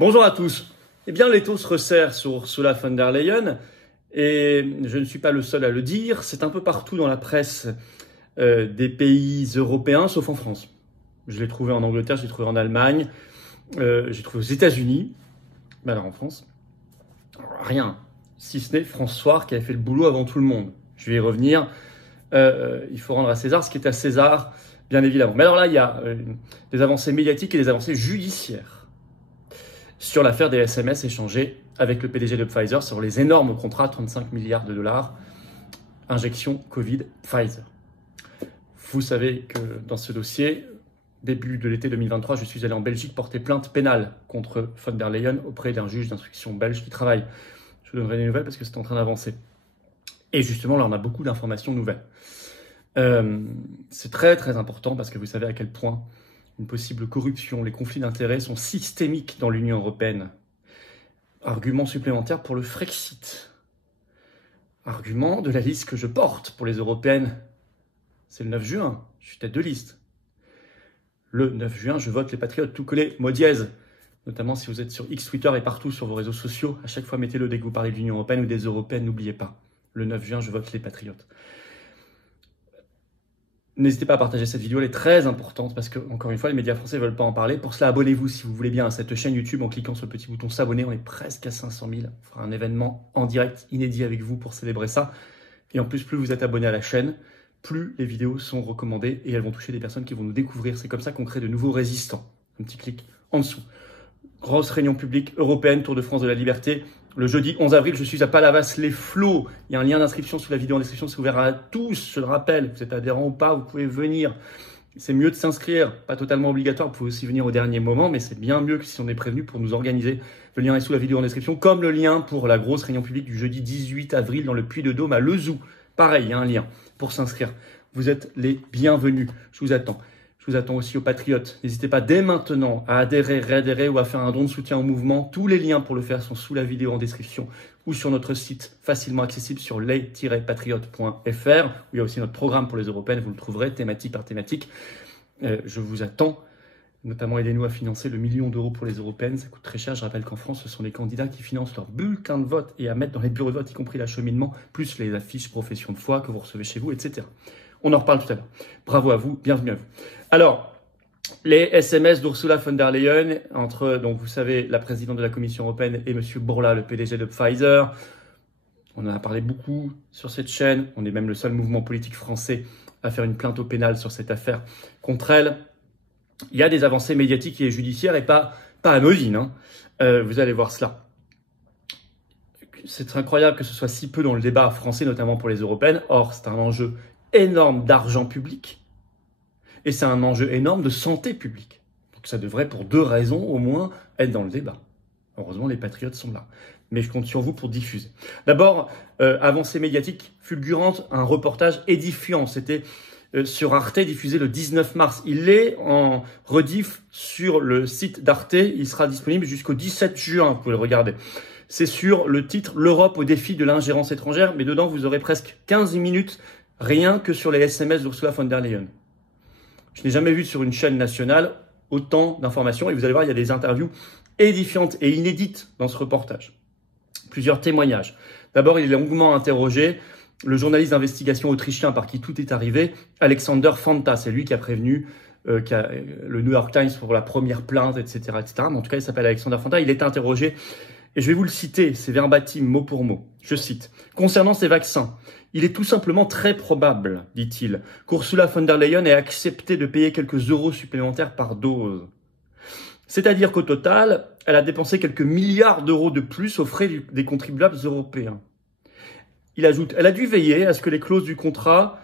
Bonjour à tous. Eh bien, l'étau se resserre sur Ursula von der Leyen et je ne suis pas le seul à le dire. C'est un peu partout dans la presse des pays européens, sauf en France. Je l'ai trouvé en Angleterre, je l'ai trouvé en Allemagne, j'ai trouvé aux États-Unis, mais alors en France, rien. Si ce n'est François qui avait fait le boulot avant tout le monde. Je vais y revenir. Il faut rendre à César ce qui est à César, bien évidemment. Mais alors là, il y a des avancées médiatiques et des avancées judiciaires sur l'affaire des SMS échangés avec le PDG de Pfizer sur les énormes contrats, 35 milliards de dollars, injection Covid Pfizer. Vous savez que dans ce dossier, début de l'été 2023, je suis allé en Belgique porter plainte pénale contre von der Leyen auprès d'un juge d'instruction belge qui travaille. Je vous donnerai des nouvelles parce que c'est en train d'avancer. Et justement, là, on a beaucoup d'informations nouvelles. C'est très très important parce que vous savez à quel point une possible corruption, les conflits d'intérêts sont systémiques dans l'Union européenne. Argument supplémentaire pour le Frexit. Argument de la liste que je porte pour les européennes. C'est le 9 juin, je suis tête de liste. Le 9 juin, je vote les patriotes, tout collé, mot dièse. Notamment si vous êtes sur X, Twitter et partout sur vos réseaux sociaux. À chaque fois, mettez-le dès que vous parlez de l'Union européenne ou des européennes, n'oubliez pas. Le 9 juin, je vote les patriotes. N'hésitez pas à partager cette vidéo, elle est très importante parce que, encore une fois, les médias français ne veulent pas en parler. Pour cela, abonnez-vous si vous voulez bien à cette chaîne YouTube en cliquant sur le petit bouton s'abonner. On est presque à 500 000. On fera un événement en direct inédit avec vous pour célébrer ça. Et en plus, plus vous êtes abonné à la chaîne, plus les vidéos sont recommandées et elles vont toucher des personnes qui vont nous découvrir. C'est comme ça qu'on crée de nouveaux résistants. Un petit clic en dessous. Grosse réunion publique européenne, Tour de France de la Liberté. Le jeudi 11 avril, je suis à Palavas-les-Flots. Il y a un lien d'inscription sous la vidéo en description. C'est ouvert à tous, je le rappelle. Vous êtes adhérent ou pas, vous pouvez venir. C'est mieux de s'inscrire, pas totalement obligatoire. Vous pouvez aussi venir au dernier moment, mais c'est bien mieux que si on est prévenu pour nous organiser. Le lien est sous la vidéo en description, comme le lien pour la grosse réunion publique du jeudi 18 avril dans le Puy-de-Dôme à Lezoux. Pareil, il y a un lien pour s'inscrire. Vous êtes les bienvenus. Je vous attends. Je vous attends aussi aux patriotes. N'hésitez pas dès maintenant à adhérer, réadhérer ou à faire un don de soutien au mouvement. Tous les liens pour le faire sont sous la vidéo en description ou sur notre site facilement accessible sur les-patriotes.fr où il y a aussi notre programme pour les européennes. Vous le trouverez thématique par thématique. Je vous attends. Notamment, aidez-nous à financer le 1 million d'euros pour les européennes. Ça coûte très cher. Je rappelle qu'en France, ce sont les candidats qui financent leur bulletin de vote et à mettre dans les bureaux de vote, y compris l'acheminement, plus les affiches profession de foi que vous recevez chez vous, etc. On en reparle tout à l'heure. Bravo à vous, bienvenue à vous. Alors, les SMS d'Ursula von der Leyen entre, donc vous savez, la présidente de la Commission européenne et M. Bourla, le PDG de Pfizer. On en a parlé beaucoup sur cette chaîne. On est même le seul mouvement politique français à faire une plainte au pénal sur cette affaire contre elle. Il y a des avancées médiatiques et judiciaires et pas anodines. Hein. Vous allez voir cela. C'est incroyable que ce soit si peu dans le débat français, notamment pour les européennes. Or, c'est un enjeu énorme d'argent public et c'est un enjeu énorme de santé publique. Donc ça devrait, pour deux raisons au moins, être dans le débat. Heureusement, les patriotes sont là. Mais je compte sur vous pour diffuser. D'abord, avancée médiatique fulgurante, un reportage édifiant. C'était sur Arte, diffusé le 19 mars. Il est en rediff sur le site d'Arte. Il sera disponible jusqu'au 17 juin. Vous pouvez le regarder. C'est sur le titre « L'Europe au défi de l'ingérence étrangère ». Mais dedans, vous aurez presque 15 minutes rien que sur les SMS d'Ursula von der Leyen. Je n'ai jamais vu sur une chaîne nationale autant d'informations. Et vous allez voir, il y a des interviews édifiantes et inédites dans ce reportage. Plusieurs témoignages. D'abord, il est longuement interrogé le journaliste d'investigation autrichien par qui tout est arrivé, Alexander Fanta. C'est lui qui a prévenu le New York Times pour la première plainte, etc., etc. Mais en tout cas, il s'appelle Alexander Fanta. Il est interrogé. Et je vais vous le citer, c'est verbatim, mot pour mot. Je cite. « Concernant ces vaccins, il est tout simplement très probable, dit-il, qu'Ursula von der Leyen ait accepté de payer quelques euros supplémentaires par dose. C'est-à-dire qu'au total, elle a dépensé quelques milliards d'euros de plus aux frais des contribuables européens. » Il ajoute, elle a dû veiller à ce que les clauses du contrat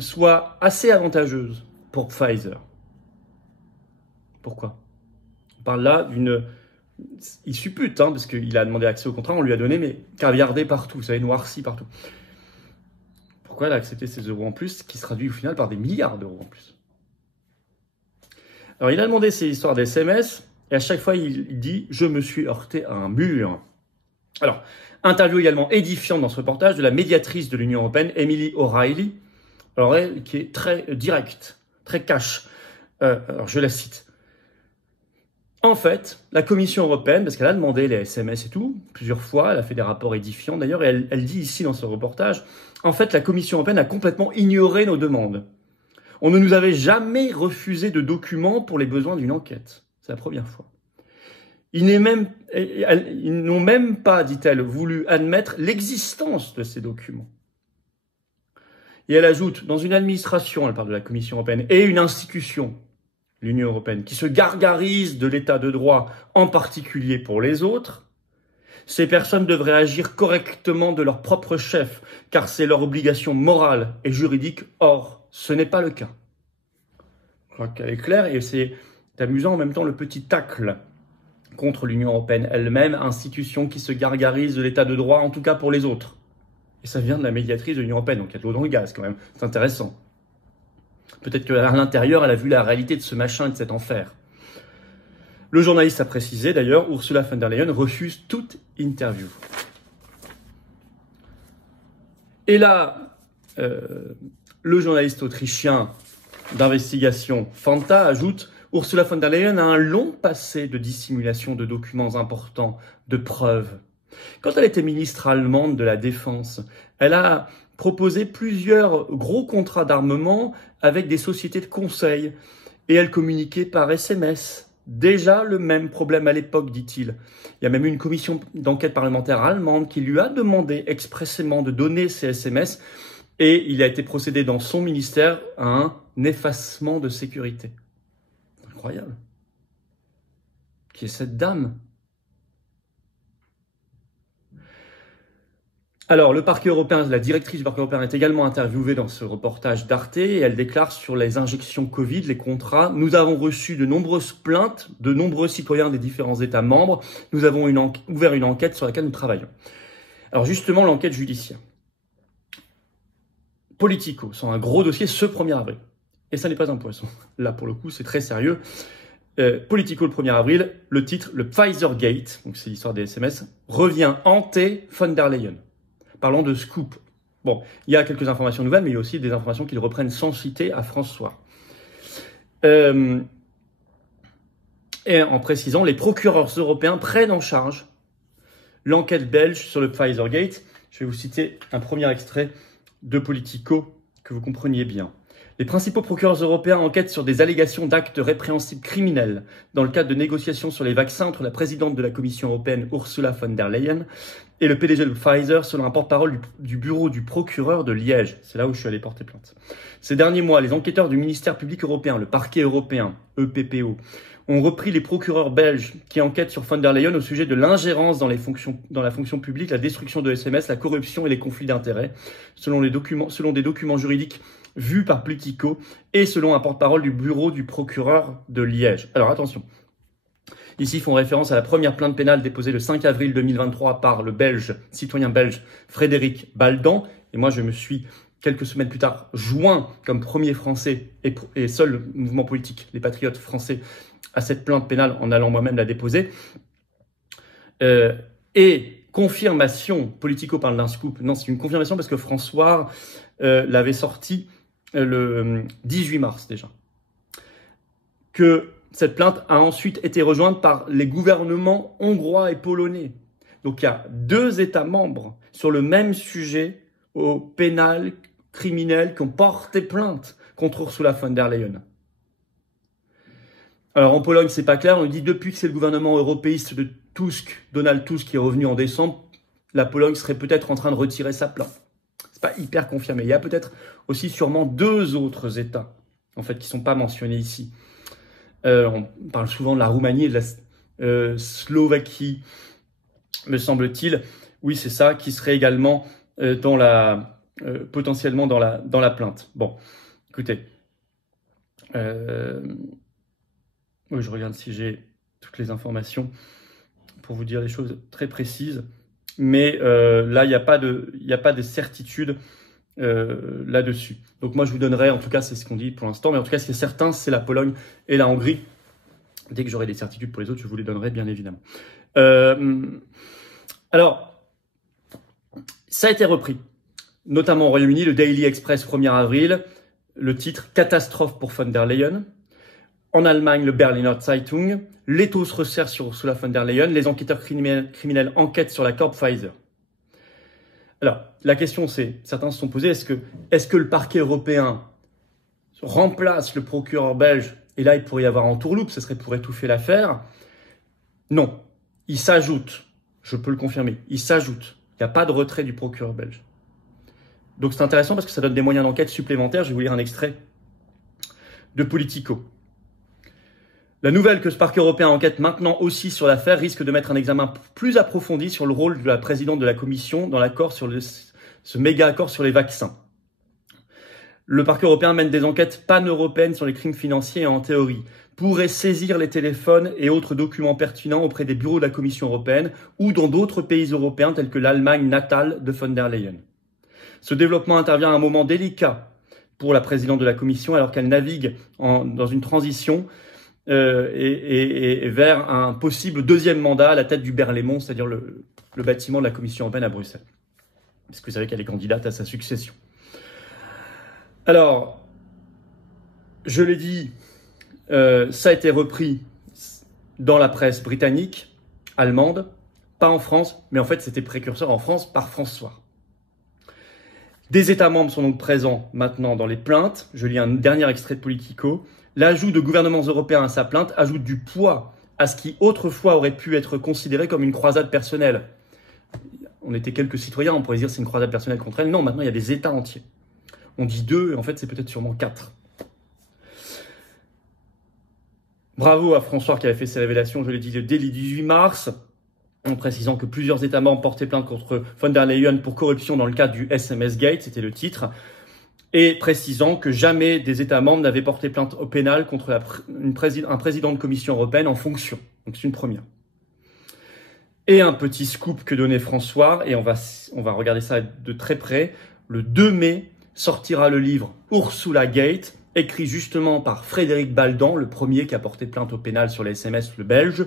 soient assez avantageuses pour Pfizer. Pourquoi? On parle là d'une... Il suppute, hein, parce qu'il a demandé accès au contrat, on lui a donné, mais caviardé partout, vous savez, noirci partout. Pourquoi elle a accepté ces euros en plus, qui se traduit au final par des milliards d'euros en plus? Alors, il a demandé ces histoires d'SMS, et à chaque fois, il dit « Je me suis heurté à un mur ». Alors, interview également édifiante dans ce reportage de la médiatrice de l'Union européenne, Emily O'Reilly, alors elle, qui est très directe, très cash. Alors, je la cite. En fait, la Commission européenne, parce qu'elle a demandé les SMS et tout, plusieurs fois, elle a fait des rapports édifiants d'ailleurs, et elle dit ici dans ce reportage, en fait, la Commission européenne a complètement ignoré nos demandes. On ne nous avait jamais refusé de documents pour les besoins d'une enquête. C'est la première fois. Ils n'ont même pas, dit-elle, voulu admettre l'existence de ces documents. Et elle ajoute, dans une administration, elle parle de la Commission européenne, et une institution, l'Union européenne, qui se gargarise de l'état de droit, en particulier pour les autres, ces personnes devraient agir correctement de leur propre chef, car c'est leur obligation morale et juridique. Or, ce n'est pas le cas. Je crois qu'elle est claire, et c'est amusant en même temps le petit tacle contre l'Union européenne elle-même, institution qui se gargarise de l'état de droit, en tout cas pour les autres. Et ça vient de la médiatrice de l'Union européenne, donc il y a de l'eau dans le gaz quand même, c'est intéressant. Peut-être qu'à l'intérieur, elle a vu la réalité de ce machin et de cet enfer. Le journaliste a précisé d'ailleurs, Ursula von der Leyen refuse toute interview. Et là, le journaliste autrichien d'investigation Fanta ajoute, Ursula von der Leyen a un long passé de dissimulation de documents importants, de preuves. Quand elle était ministre allemande de la Défense, elle a proposé plusieurs gros contrats d'armement avec des sociétés de conseil et elle communiquait par SMS. Déjà le même problème à l'époque, dit-il. Il y a même une commission d'enquête parlementaire allemande qui lui a demandé expressément de donner ces SMS et il a été procédé dans son ministère à un effacement de sécurité. Incroyable. Qui est cette dame ? Alors, le parquet européen, la directrice du parquet européen est également interviewée dans ce reportage d'Arte et elle déclare sur les injections Covid, les contrats. Nous avons reçu de nombreuses plaintes de nombreux citoyens des différents États membres. Nous avons ouvert une enquête sur laquelle nous travaillons. Alors justement, l'enquête judiciaire. Politico, c'est un gros dossier ce 1er avril. Et ça n'est pas un poisson. Là, pour le coup, c'est très sérieux. Politico, le 1er avril, le titre, le Pfizer Gate, donc c'est l'histoire des SMS, revient hanter von der Leyen. Parlons de scoop. Bon, il y a quelques informations nouvelles, mais il y a aussi des informations qu'ils reprennent sans citer à François. Et en précisant, les procureurs européens prennent en charge l'enquête belge sur le Pfizer Gate. Je vais vous citer un premier extrait de Politico, que vous compreniez bien. Les principaux procureurs européens enquêtent sur des allégations d'actes répréhensibles criminels dans le cadre de négociations sur les vaccins entre la présidente de la Commission européenne Ursula von der Leyen et le PDG de Pfizer, selon un porte-parole du bureau du procureur de Liège. C'est là où je suis allé porter plainte. Ces derniers mois, les enquêteurs du ministère public européen, le parquet européen, EPPO, ont repris les procureurs belges qui enquêtent sur von der Leyen au sujet de l'ingérence dans la fonction publique, la destruction de SMS, la corruption et les conflits d'intérêts, selon des documents juridiques vus par Politico et selon un porte-parole du bureau du procureur de Liège. Alors attention, ici ils font référence à la première plainte pénale déposée le 5 avril 2023 par le citoyen belge Frédéric Baldan. Et moi je me suis, quelques semaines plus tard, joint comme premier français et seul mouvement politique, les patriotes français, à cette plainte pénale en allant moi-même la déposer. Et confirmation, Politico parle d'un scoop, non c'est une confirmation parce que François l'avait sorti le 18 mars déjà, que cette plainte a ensuite été rejointe par les gouvernements hongrois et polonais. Donc il y a 2 États membres sur le même sujet au pénal criminel qui ont porté plainte contre Ursula von der Leyen. Alors en Pologne, c'est pas clair, on nous dit depuis que c'est le gouvernement européiste de Donald Tusk qui est revenu en décembre, la Pologne serait peut-être en train de retirer sa plainte. C'est pas hyper confirmé. Il y a peut-être aussi sûrement 2 autres États, en fait, qui sont pas mentionnés ici. On parle souvent de la Roumanie et de la Slovaquie, me semble-t-il. Oui, c'est ça, qui serait également potentiellement dans la plainte. Bon, écoutez. Oui, je regarde si j'ai toutes les informations pour vous dire les choses très précises. Mais là, il n'y a pas de certitude là-dessus. Donc moi, je vous donnerai, en tout cas, c'est ce qu'on dit pour l'instant, mais en tout cas, ce qui est certain, c'est la Pologne et la Hongrie. Dès que j'aurai des certitudes pour les autres, je vous les donnerai, bien évidemment. Alors, ça a été repris, notamment au Royaume-Uni, le Daily Express 1er avril, le titre « Catastrophe pour von der Leyen ». En Allemagne, le Berliner Zeitung. L'étau se resserre sur Ursula von der Leyen. Les enquêteurs criminels enquêtent sur la Corp Pfizer. Alors, la question c'est, certains se sont posés, est-ce que le parquet européen remplace le procureur belge et là il pourrait y avoir entourloupe, ce serait pour étouffer l'affaire? Non, il s'ajoute, je peux le confirmer, il s'ajoute. Il n'y a pas de retrait du procureur belge. Donc c'est intéressant parce que ça donne des moyens d'enquête supplémentaires. Je vais vous lire un extrait de Politico. La nouvelle que ce parquet européen enquête maintenant aussi sur l'affaire risque de mettre un examen plus approfondi sur le rôle de la présidente de la Commission dans l'accord sur ce méga accord sur les vaccins. Le parquet européen mène des enquêtes pan-européennes sur les crimes financiers et en théorie pourrait saisir les téléphones et autres documents pertinents auprès des bureaux de la Commission européenne ou dans d'autres pays européens tels que l'Allemagne natale de von der Leyen. Ce développement intervient à un moment délicat pour la présidente de la Commission alors qu'elle navigue dans une transition et vers un possible deuxième mandat à la tête du Berlaymont, c'est-à-dire le bâtiment de la Commission européenne à Bruxelles. Parce que vous savez qu'elle est candidate à sa succession. Alors, je l'ai dit, ça a été repris dans la presse britannique, allemande, pas en France, mais en fait c'était précurseur en France par France Soir. Des États membres sont donc présents maintenant dans les plaintes. Je lis un dernier extrait de Politico. L'ajout de gouvernements européens à sa plainte ajoute du poids à ce qui autrefois aurait pu être considéré comme une croisade personnelle. On était quelques citoyens, on pourrait dire c'est une croisade personnelle contre elle. Non, maintenant il y a des États entiers. On dit 2, et en fait c'est peut-être sûrement 4. Bravo à François qui avait fait ces révélations, je l'ai dit, dès le 18 mars, en précisant que plusieurs États membres portaient plainte contre von der Leyen pour corruption dans le cadre du SMS Gate, c'était le titre, et précisant que jamais des États membres n'avaient porté plainte au pénal contre un président de Commission européenne en fonction. Donc c'est une première. Et un petit scoop que donnait François, et on va regarder ça de très près, le 2 mai sortira le livre Ursula Gate, écrit justement par Frédéric Baldan, le premier qui a porté plainte au pénal sur les SMS, le belge.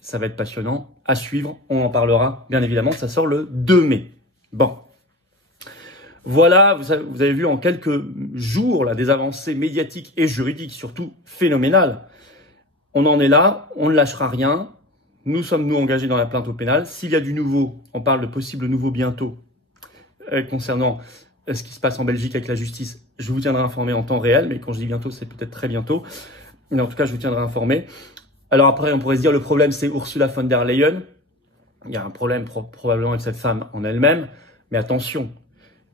Ça va être passionnant, à suivre, on en parlera bien évidemment, ça sort le 2 mai. Bon, voilà, vous avez vu en quelques jours là, des avancées médiatiques et juridiques, surtout phénoménales. On en est là, on ne lâchera rien, nous sommes engagés dans la plainte au pénal. S'il y a du nouveau, on parle de possible nouveau bientôt, concernant ce qui se passe en Belgique avec la justice, je vous tiendrai informé en temps réel, mais quand je dis bientôt, c'est peut-être très bientôt. Mais en tout cas, je vous tiendrai informé. Alors après, on pourrait se dire, le problème, c'est Ursula von der Leyen. Il y a un problème probablement avec cette femme en elle-même, mais attention,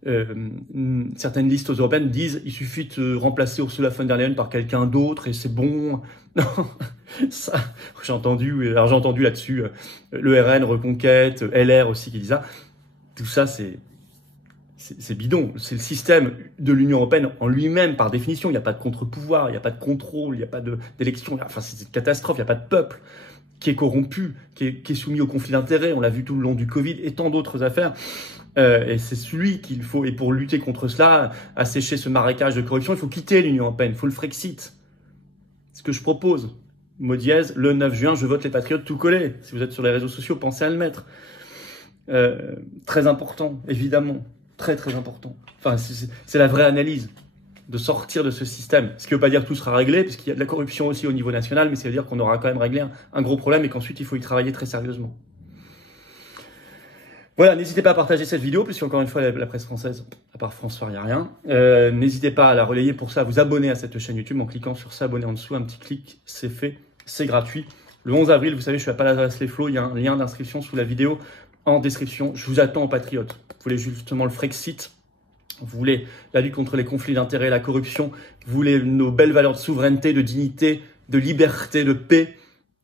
certaines listes européennes disent, il suffit de remplacer Ursula von der Leyen par quelqu'un d'autre et c'est bon. Non, ça, j'ai entendu là-dessus, le RN, Reconquête, LR aussi qui dit ça. Tout ça, c'est bidon. C'est le système de l'Union européenne en lui-même, par définition. Il n'y a pas de contre-pouvoir, il n'y a pas de contrôle, il n'y a pas d'élection. Enfin, c'est une catastrophe. Il n'y a pas de peuple qui est corrompu, qui est soumis au conflit d'intérêts. On l'a vu tout le long du Covid et tant d'autres affaires. Et c'est celui qu'il faut. Et pour lutter contre cela, assécher ce marécage de corruption, il faut quitter l'Union européenne. Il faut le Frexit. C'est ce que je propose. Mot dièse, le 9 juin, je vote les patriotes tout collé. Si vous êtes sur les réseaux sociaux, pensez à le mettre. Très important, évidemment. Très très important. Enfin, c'est la vraie analyse de sortir de ce système. Ce qui ne veut pas dire que tout sera réglé, parce qu'il y a de la corruption aussi au niveau national, mais ça veut dire qu'on aura quand même réglé un gros problème et qu'ensuite il faut y travailler très sérieusement. Voilà, n'hésitez pas à partager cette vidéo, puisque encore une fois, la presse française, à part François, il n'y a rien. N'hésitez pas à la relayer pour ça, à vous abonner à cette chaîne YouTube en cliquant sur s'abonner en dessous. Un petit clic, c'est fait, c'est gratuit. Le 11 avril, vous savez, je suis à Palas-les-Flots, il y a un lien d'inscription sous la vidéo en description. Je vous attends aux patriotes. Vous voulez justement le Frexit, vous voulez la lutte contre les conflits d'intérêts, la corruption, vous voulez nos belles valeurs de souveraineté, de dignité, de liberté, de paix,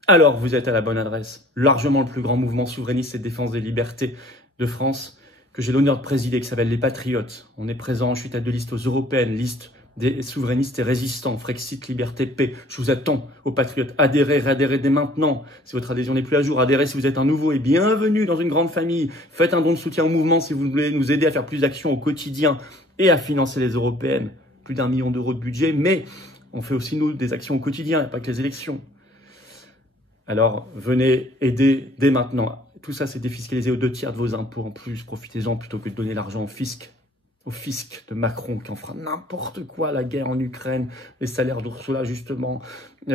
alors vous êtes à la bonne adresse. Largement le plus grand mouvement souverainiste et de défense des libertés de France que j'ai l'honneur de présider, qui s'appelle les Patriotes. On est présent, je suis tête de liste aux européennes, liste des souverainistes et résistants, Frexit, liberté, paix. Je vous attends aux Patriotes. Adhérez, réadhérez dès maintenant. Si votre adhésion n'est plus à jour, adhérez si vous êtes un nouveau et bienvenue dans une grande famille. Faites un don de soutien au mouvement si vous voulez nous aider à faire plus d'actions au quotidien et à financer les européennes. Plus d'1 million d'euros de budget, mais on fait aussi, nous, des actions au quotidien, pas que les élections. Alors, venez aider dès maintenant. Tout ça, c'est défiscalisé aux 2 tiers de vos impôts en plus. Profitez-en plutôt que de donner l'argent au fisc. au fisc de Macron qui en fera n'importe quoi, la guerre en Ukraine, les salaires d'Ursula justement, tout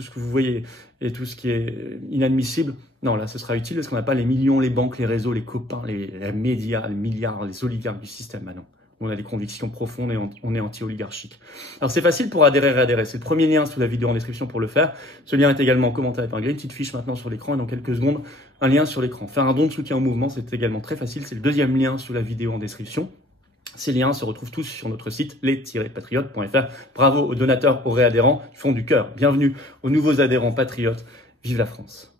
ce que vous voyez et tout ce qui est inadmissible. Non, là, ce sera utile parce qu'on n'a pas les millions, les banques, les réseaux, les copains, les médias, les milliards, les oligarques du système maintenant. On a des convictions profondes et on est anti-oligarchique. Alors, c'est facile pour adhérer et réadhérer. C'est le premier lien sous la vidéo en description pour le faire. Ce lien est également commenté épinglé. Une petite fiche maintenant sur l'écran et dans quelques secondes, un lien sur l'écran. Faire un don de soutien au mouvement, c'est également très facile. C'est le deuxième lien sous la vidéo en description. Ces liens se retrouvent tous sur notre site les-patriotes.fr. Bravo aux donateurs, aux réadhérents du fond du cœur. Bienvenue aux nouveaux adhérents patriotes. Vive la France!